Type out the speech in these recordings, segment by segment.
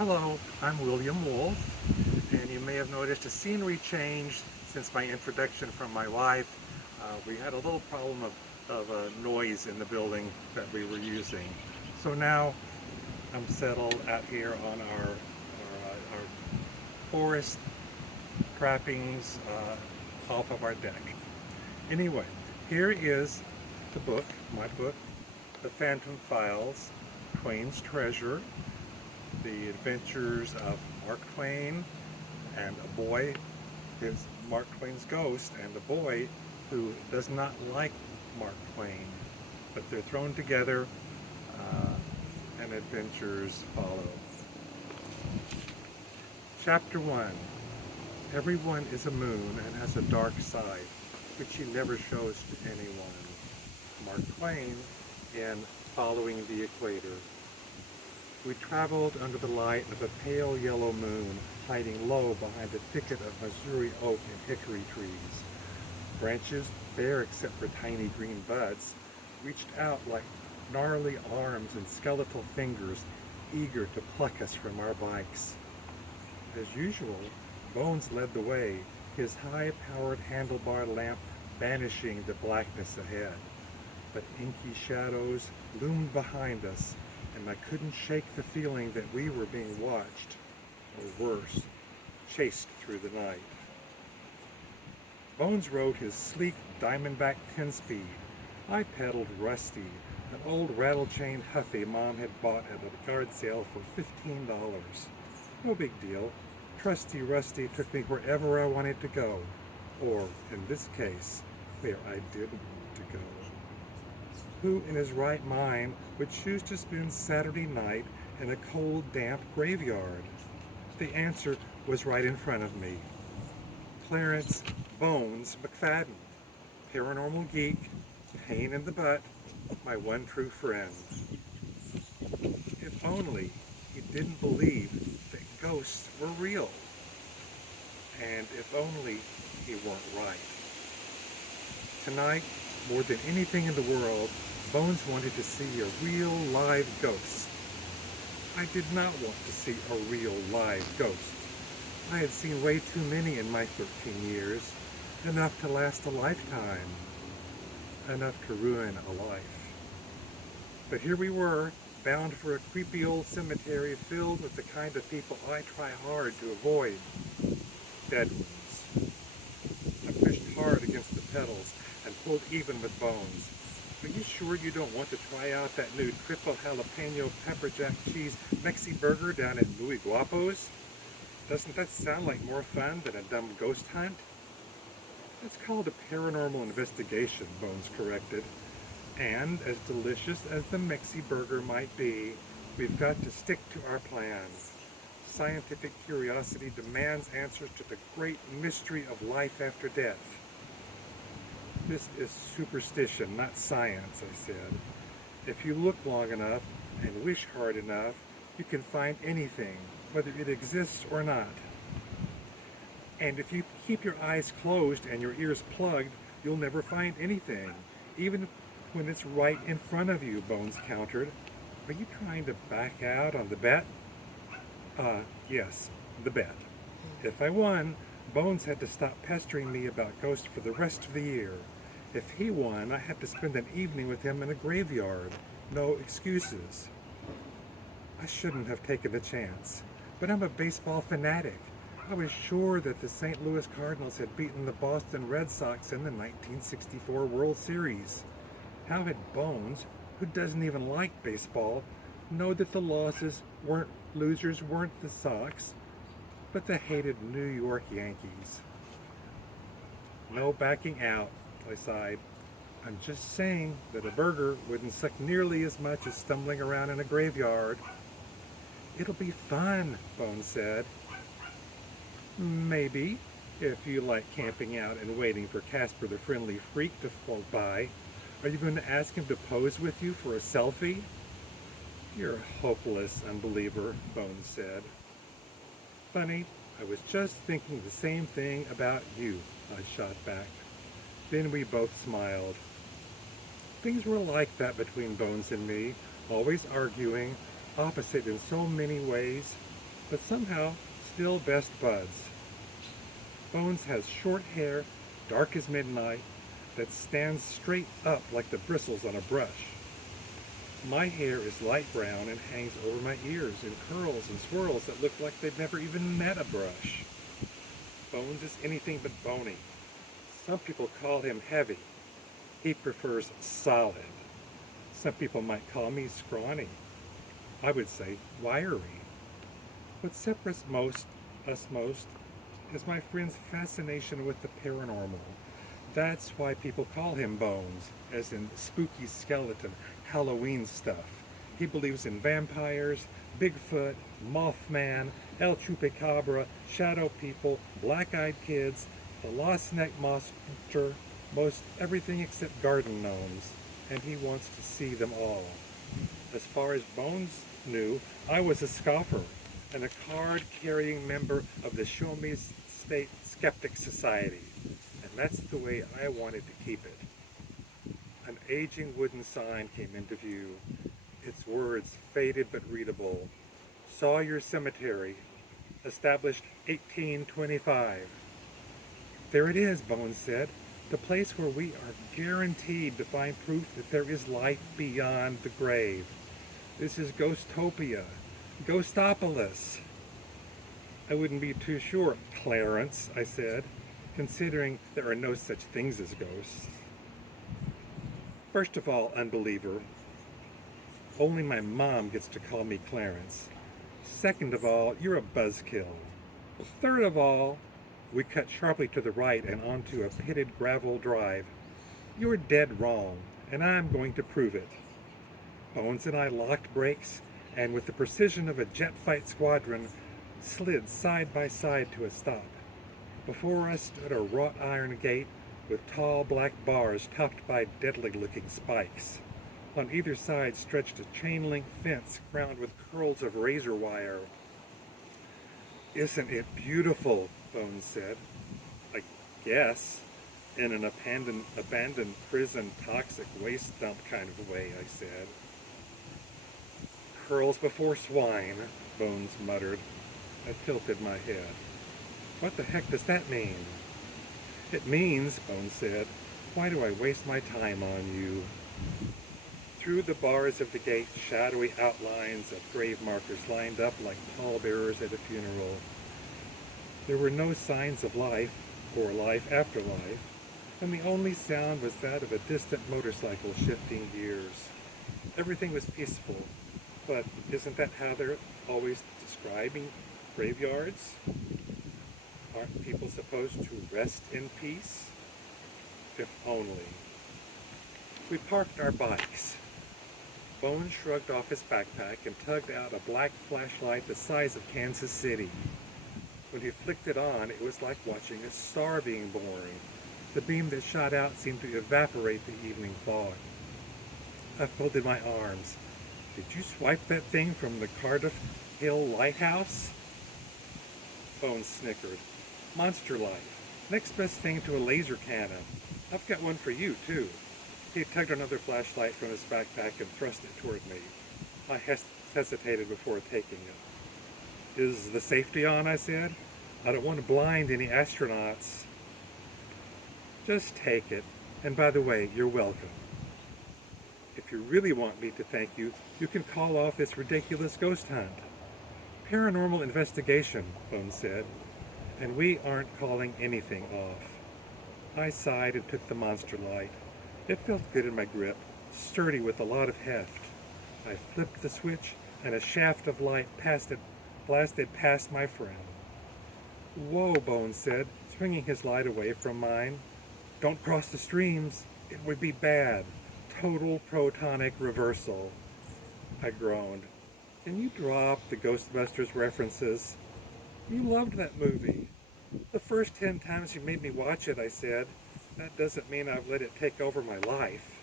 Hello, I'm William Wolfe, and you may have noticed a scenery change since my introduction from my wife. We had a little problem of noise in the building that we were using. So now I'm settled out here on our forest trappings off of our deck. Anyway, here is the book, my book, The Phantom Files, Twain's Treasure, The Adventures of Mark Twain and a boy, is Mark Twain's ghost, and a boy who does not like Mark Twain. But they're thrown together uh, and adventures follow. Chapter 1. Everyone is a moon and has a dark side, which he never shows to anyone. Mark Twain in Following the Equator. We traveled under the light of a pale yellow moon, hiding low behind a thicket of Missouri oak and hickory trees. Branches, bare except for tiny green buds, reached out like gnarly arms and skeletal fingers, eager to pluck us from our bikes. As usual, Bones led the way, his high-powered handlebar lamp banishing the blackness ahead. But inky shadows loomed behind us, and I couldn't shake the feeling that we were being watched, or worse, chased through the night. Bones rode his sleek Diamondback 10-speed. I pedaled Rusty, an old rattle-chain Huffy Mom had bought at a yard sale for $15. No big deal. Trusty Rusty took me wherever I wanted to go, or, in this case, where I didn't to go. Who in his right mind would choose to spend Saturday night in a cold, damp graveyard? The answer was right in front of me. Clarence Bones McFadden, paranormal geek, pain in the butt, my one true friend. If only he didn't believe that ghosts were real. And if only he weren't right. Tonight, more than anything in the world, Bones wanted to see a real live ghost. I did not want to see a real live ghost. I had seen way too many in my 13 years, enough to last a lifetime, enough to ruin a life. But here we were, bound for a creepy old cemetery filled with the kind of people I try hard to avoid. Dead ones. I pushed hard against the pedals and pulled even with Bones. Are you sure you don't want to try out that new triple jalapeno pepper jack cheese Mexi burger down at Louis Guapo's? Doesn't that sound like more fun than a dumb ghost hunt? It's called a paranormal investigation, Bones corrected. And as delicious as the Mexi burger might be, we've got to stick to our plan. Scientific curiosity demands answers to the great mystery of life after death. This is superstition, not science, I said. If you look long enough and wish hard enough, you can find anything, whether it exists or not. And if you keep your eyes closed and your ears plugged, you'll never find anything, even when it's right in front of you, Bones countered. Are you trying to back out on the bet? Yes, the bet. If I won, Bones had to stop pestering me about ghosts for the rest of the year. If he won, I had to spend an evening with him in a graveyard. No excuses. I shouldn't have taken the chance, but I'm a baseball fanatic. I was sure that the St. Louis Cardinals had beaten the Boston Red Sox in the 1964 World Series. How had Bones, who doesn't even like baseball, know that the losers weren't the Sox, but the hated New York Yankees? No backing out, I sighed. I'm just saying that a burger wouldn't suck nearly as much as stumbling around in a graveyard. It'll be fun, Bones said. Maybe, if you like camping out and waiting for Casper the Friendly Freak to float by. Are you going to ask him to pose with you for a selfie? You're a hopeless unbeliever, Bones said. Funny, I was just thinking the same thing about you, I shot back. Then we both smiled. Things were like that between Bones and me, always arguing, opposite in so many ways. but somehow still best buds. Bones has short hair, dark as midnight, that stands straight up like the bristles on a brush. My hair is light brown and hangs over my ears in curls and swirls that look like they've never even met a brush. Bones is anything but bony. Some people call him heavy. He prefers solid. Some people might call me scrawny. I would say wiry. What separates us most, is my friend's fascination with the paranormal. That's why people call him Bones, as in spooky skeleton, Halloween stuff. He believes in vampires, Bigfoot, Mothman, El Chupacabra, shadow people, black-eyed kids, the lost neck monster, most everything except garden gnomes, and he wants to see them all. As far as Bones knew, I was a scoffer and a card-carrying member of the Show Me State Skeptic Society, and that's the way I wanted to keep it. An aging wooden sign came into view, its words faded but readable. Sawyer Cemetery, established 1825. There it is, Bones said, the place where we are guaranteed to find proof that there is life beyond the grave. This is Ghostopia, Ghostopolis. I wouldn't be too sure, Clarence, I said, considering there are no such things as ghosts. First of all, unbeliever, only my mom gets to call me Clarence. Second of all, you're a buzzkill. Third of all, we cut sharply to the right and onto a pitted gravel drive. You're dead wrong, and I'm going to prove it. Bones and I locked brakes, and with the precision of a jet fight squadron, slid side by side to a stop. Before us stood a wrought iron gate with tall black bars topped by deadly-looking spikes. On either side stretched a chain-link fence crowned with curls of razor wire. Isn't it beautiful? Bones said. I guess, in an abandoned prison toxic waste dump kind of way, I said. Curls before swine, Bones muttered. I tilted my head. What the heck does that mean? It means, Bones said, why do I waste my time on you? Through the bars of the gate, shadowy outlines of grave markers lined up like pallbearers at a funeral. There were no signs of life, or life after life, and the only sound was that of a distant motorcycle shifting gears. Everything was peaceful, but isn't that how they're always describing graveyards? Aren't people supposed to rest in peace? If only. We parked our bikes. Bones shrugged off his backpack and tugged out a black flashlight the size of Kansas City. When he flicked it on, it was like watching a star being born. The beam that shot out seemed to evaporate the evening fog. I folded my arms. Did you swipe that thing from the Cardiff Hill Lighthouse? Bones snickered. Monster light. Next best thing to a laser cannon. I've got one for you, too. He tugged another flashlight from his backpack and thrust it toward me. I hesitated before taking it. Is the safety on? I said. I don't want to blind any astronauts. Just take it. And by the way, you're welcome. If you really want me to thank you, you can call off this ridiculous ghost hunt. Paranormal investigation, Bones said. And we aren't calling anything off. I sighed and took the monster light. It felt good in my grip, sturdy with a lot of heft. I flipped the switch, and a shaft of light blasted past my friend. Whoa, Bones said, swinging his light away from mine. Don't cross the streams. It would be bad. Total protonic reversal. I groaned. Can you drop the Ghostbusters references? You loved that movie. The first 10 times you made me watch it, I said. That doesn't mean I've let it take over my life.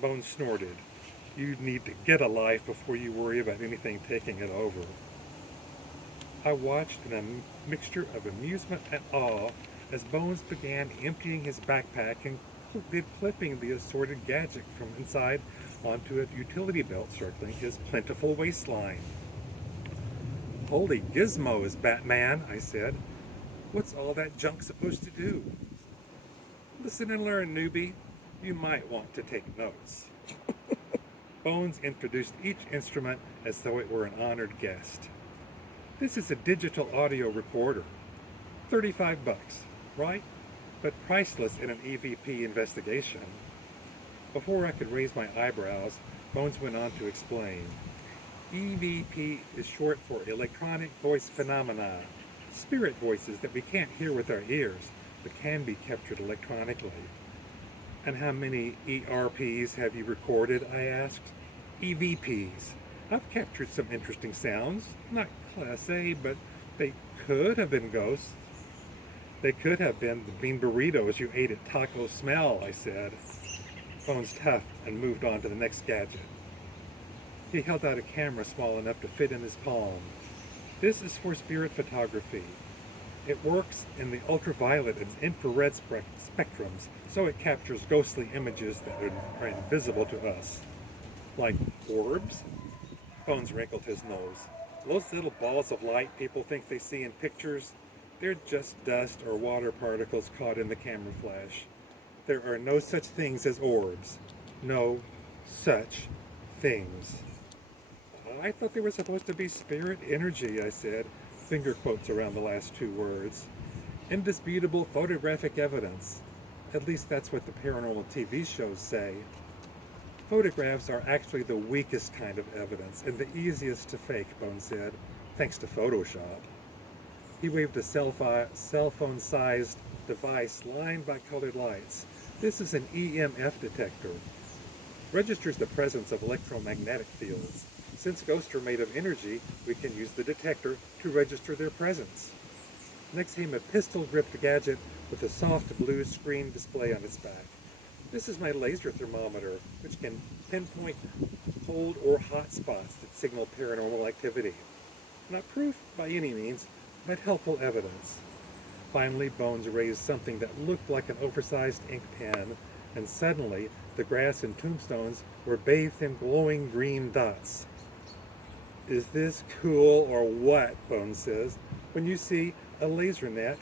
Bones snorted. You need to get a life before you worry about anything taking it over. I watched in a mixture of amusement and awe as Bones began emptying his backpack and clipping the assorted gadget from inside onto a utility belt circling his plentiful waistline. Holy gizmos, Batman, I said. What's all that junk supposed to do? Listen and learn, newbie. You might want to take notes. Bones introduced each instrument as though it were an honored guest. This is a digital audio recorder. 35 bucks, right? But priceless in an EVP investigation. Before I could raise my eyebrows, Bones went on to explain. EVP is short for electronic voice phenomena, spirit voices that we can't hear with our ears, but can be captured electronically. And how many ERPs have you recorded? I asked. EVPs. I've captured some interesting sounds. Not Class A, but they could have been ghosts. They could have been the bean burritos you ate at Taco Smell, I said. Bones huffed and moved on to the next gadget. He held out a camera small enough to fit in his palm. This is for spirit photography. It works in the ultraviolet and infrared spectrums, so it captures ghostly images that are invisible to us. Like orbs? Bones wrinkled his nose. Those little balls of light people think they see in pictures, they're just dust or water particles caught in the camera flash. There are no such things as orbs. No such things. I thought they were supposed to be spirit energy, I said, finger quotes around the last two words. Indisputable photographic evidence. At least that's what the paranormal TV shows say. Photographs are actually the weakest kind of evidence and the easiest to fake, Bones said, thanks to Photoshop. He waved a cell phone-sized device lined by colored lights. This is an EMF detector. Registers the presence of electromagnetic fields. Since ghosts are made of energy, we can use the detector to register their presence. Next came a pistol-gripped gadget with a soft blue screen display on its back. This is my laser thermometer, which can pinpoint cold or hot spots that signal paranormal activity. Not proof by any means, but helpful evidence. Finally, Bones raised something that looked like an oversized ink pen, and suddenly the grass and tombstones were bathed in glowing green dots. Is this cool or what? Bones says. When you see a laser net,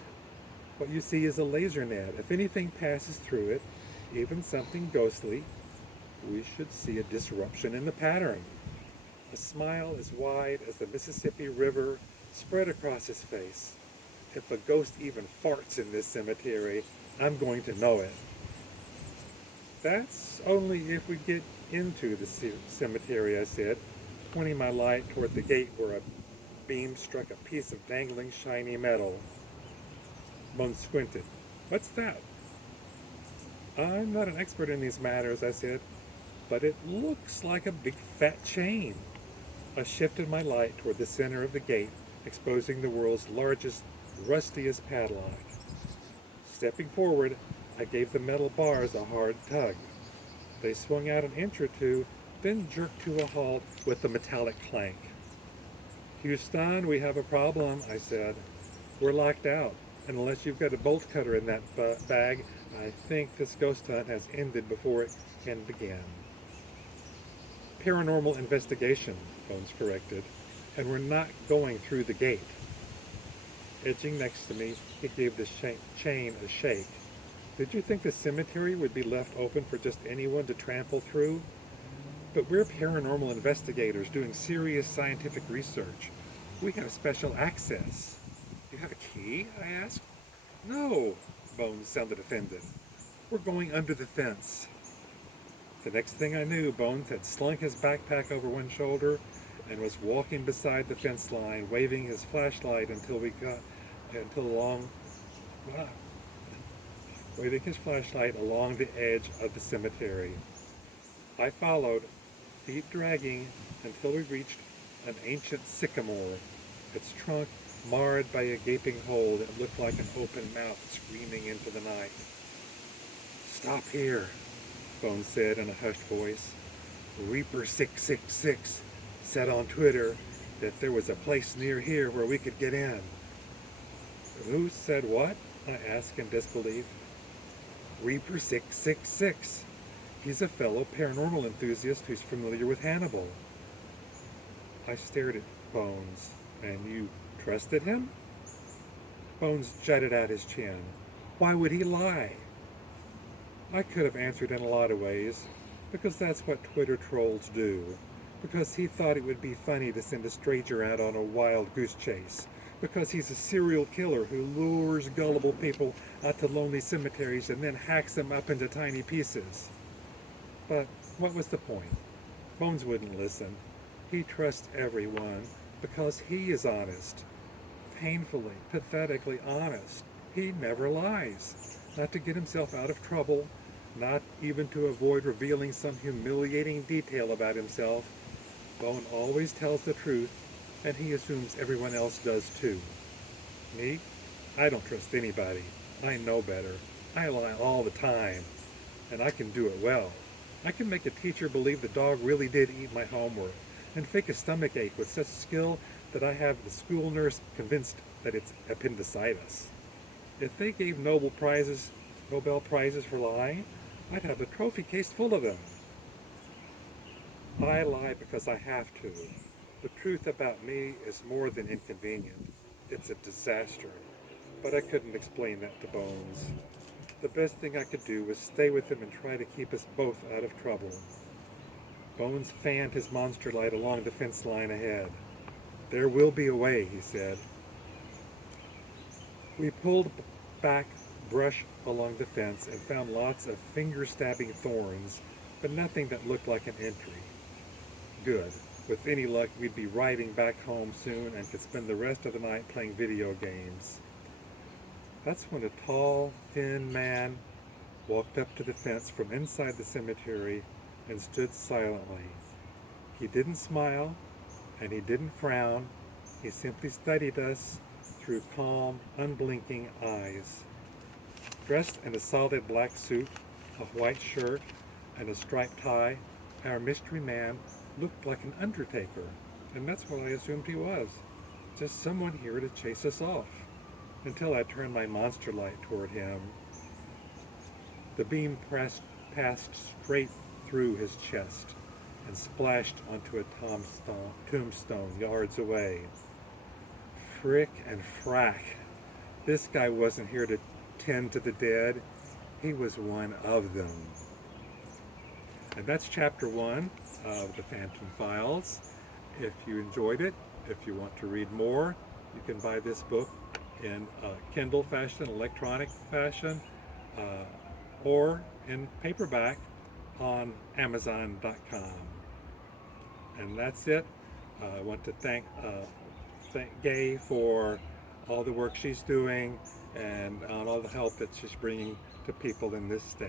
what you see is a laser net. If anything passes through it, even something ghostly, we should see a disruption in the pattern. A smile as wide as the Mississippi River spread across his face. If a ghost even farts in this cemetery, I'm going to know it. That's only if we get into the cemetery, I said, pointing my light toward the gate where a beam struck a piece of dangling shiny metal. Bones squinted. What's that? I'm not an expert in these matters, I said, but it looks like a big fat chain. I shifted my light toward the center of the gate, exposing the world's largest, rustiest padlock. Stepping forward, I gave the metal bars a hard tug. They swung out an inch or two, then jerked to a halt with a metallic clank. Houston, we have a problem, I said. We're locked out, and unless you've got a bolt cutter in that bag, I think this ghost hunt has ended before it can begin. Paranormal investigation, Bones corrected, and we're not going through the gate. Edging next to me, he gave the chain a shake. Did you think the cemetery would be left open for just anyone to trample through? But we're paranormal investigators doing serious scientific research. We have special access. You have a key? I asked. No, Bones sounded offended. We're going under the fence. The next thing I knew, Bones had slung his backpack over one shoulder and was walking beside the fence line, waving his flashlight waving his flashlight along the edge of the cemetery. I followed, feet dragging, until we reached an ancient sycamore, its trunk marred by a gaping hole that looked like an open mouth screaming into the night. Stop here, Bones said in a hushed voice. Reaper666 said on Twitter that there was a place near here where we could get in. Who said what? I asked in disbelief. Reaper666. He's a fellow paranormal enthusiast who's familiar with Hannibal. I stared at Bones. And you trusted him? Bones jutted out his chin. Why would he lie? I could have answered in a lot of ways, because that's what Twitter trolls do. Because he thought it would be funny to send a stranger out on a wild goose chase. Because he's a serial killer who lures gullible people out to lonely cemeteries and then hacks them up into tiny pieces. But what was the point? Bones wouldn't listen. He trusts everyone because he is honest. Painfully, pathetically honest. He never lies. Not to get himself out of trouble, not even to avoid revealing some humiliating detail about himself. Bone always tells the truth, and he assumes everyone else does too. Me? I don't trust anybody. I know better. I lie all the time, and I can do it well. I can make a teacher believe the dog really did eat my homework, and fake a stomach ache with such skill that I have the school nurse convinced that it's appendicitis. If they gave Nobel Prizes for lying, I'd have a trophy case full of them. I lie because I have to. The truth about me is more than inconvenient. It's a disaster. But I couldn't explain that to Bones. The best thing I could do was stay with him and try to keep us both out of trouble. Bones fanned his monster light along the fence line ahead. There will be a way, he said. We pulled back brush along the fence and found lots of finger-stabbing thorns, but nothing that looked like an entry. Good. With any luck, we'd be riding back home soon and could spend the rest of the night playing video games. That's when a tall, thin man walked up to the fence from inside the cemetery and stood silently. He didn't smile, and he didn't frown. He simply studied us through calm, unblinking eyes. Dressed in a solid black suit, a white shirt, and a striped tie, our mystery man looked like an undertaker, and that's what I assumed he was. Just someone here to chase us off. Until I turned my monster light toward him. The beam passed straight through his chest and splashed onto a tombstone yards away. Frick and frack. This guy wasn't here to tend to the dead. He was one of them. And that's chapter 1 of the Phantom Files. If you enjoyed it, if you want to read more, you can buy this book in Kindle fashion, electronic fashion, or in paperback on Amazon.com. And that's it. I want to thank Gay for all the work she's doing and all the help that she's bringing to people in this state.